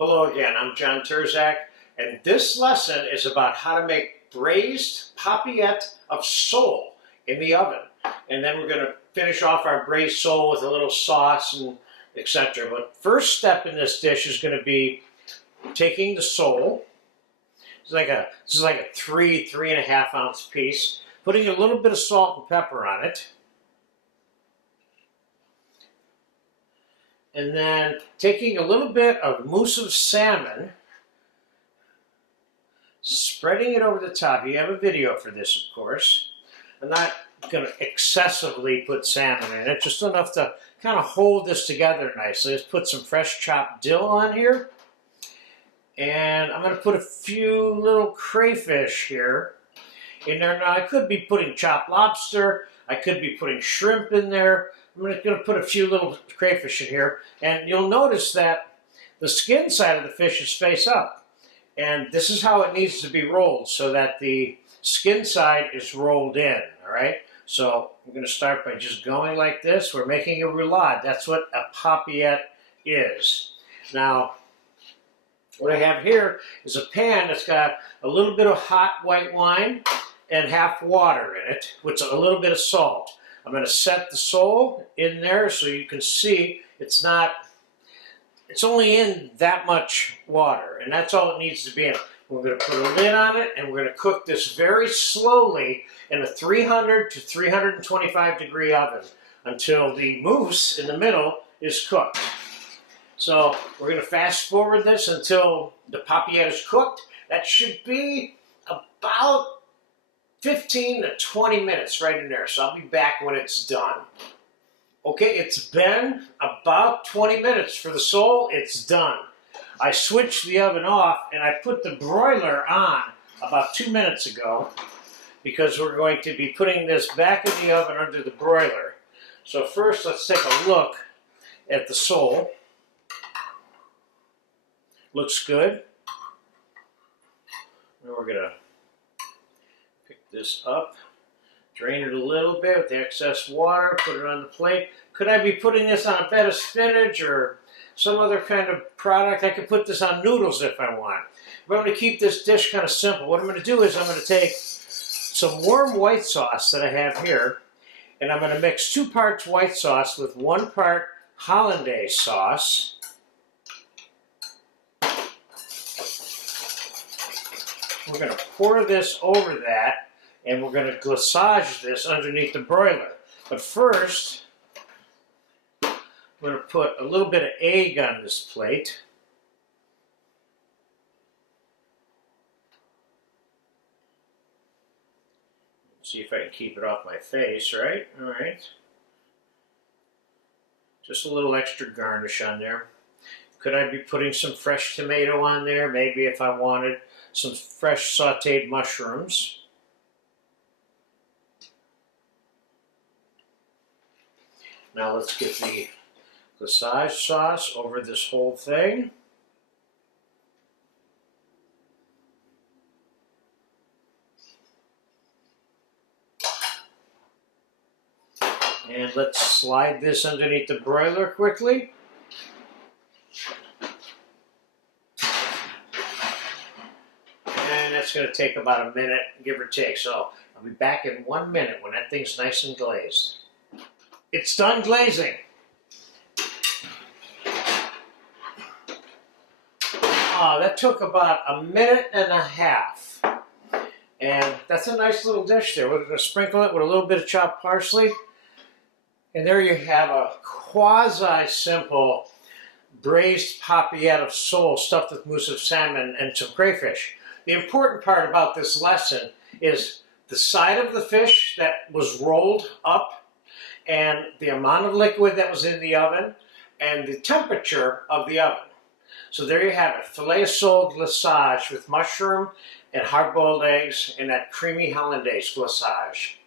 Hello again, I'm John Terzak, and this lesson is about how to make braised paupiette of sole in the oven. And then we're going to finish off our braised sole with a little sauce and etc. But first step in this dish is going to be taking the sole. This is like a 3.5 ounce piece. Putting a little bit of salt and pepper on it. And then taking a little bit of mousse of salmon, spreading it over the top. You have a video for this, of course. I'm not going to excessively put salmon in it, just enough to kind of hold this together nicely. Let's put some fresh chopped dill on here. And I'm going to put a few little crayfish here in there. Now, I could be putting chopped lobster. I could be putting shrimp in there. I'm going to put a few little crayfish in here, and you'll notice that the skin side of the fish is face up. And this is how it needs to be rolled, so that the skin side is rolled in, all right? So I'm going to start by just going like this. We're making a roulade. That's what a paupiette is. Now, what I have here is a pan that's got a little bit of hot white wine and half water in it, with a little bit of salt. I'm going to set the sole in there so you can see it's only in that much water, and that's all it needs to be in. We're going to put a lid on it, and we're going to cook this very slowly in a 300 to 325 degree oven until the mousse in the middle is cooked. So we're going to fast forward this until the paupiette is cooked. That should be about 15 to 20 minutes right in there, so I'll be back when it's done. Okay, it's been about 20 minutes for the sole. It's done. I switched the oven off and I put the broiler on about 2 minutes ago because we're going to be putting this back in the oven under the broiler. So first, let's take a look at the sole. Looks good. And we're going to pick this up, drain it a little bit with the excess water, put it on the plate. Could I be putting this on a bed of spinach or some other kind of product? I could put this on noodles if I want. But I'm going to keep this dish kind of simple. What I'm going to do is I'm going to take some warm white sauce that I have here, and I'm going to mix 2 parts white sauce with 1 part hollandaise sauce. We're going to pour this over that, and we're going to glaçage this underneath the broiler. But first, we're going to put a little bit of egg on this plate. See if I can keep it off my face, right? All right. Just a little extra garnish on there. Could I be putting some fresh tomato on there? Maybe if I wanted some fresh sauteed mushrooms. Now let's get the glaçage sauce over this whole thing. And let's slide this underneath the broiler quickly. And that's going to take about a minute, give or take. So I'll be back in 1 minute when that thing's nice and glazed. It's done glazing. That took about 1.5 minutes. And that's a nice little dish there. We're going to sprinkle it with a little bit of chopped parsley. And there you have a quasi-simple braised paupiette of sole stuffed with mousse of salmon and some crayfish. The important part about this lesson is the side of the fish that was rolled up and the amount of liquid that was in the oven and the temperature of the oven. So there you have it, filet of sole glaçage with mushroom and hard-boiled eggs and that creamy hollandaise glaçage.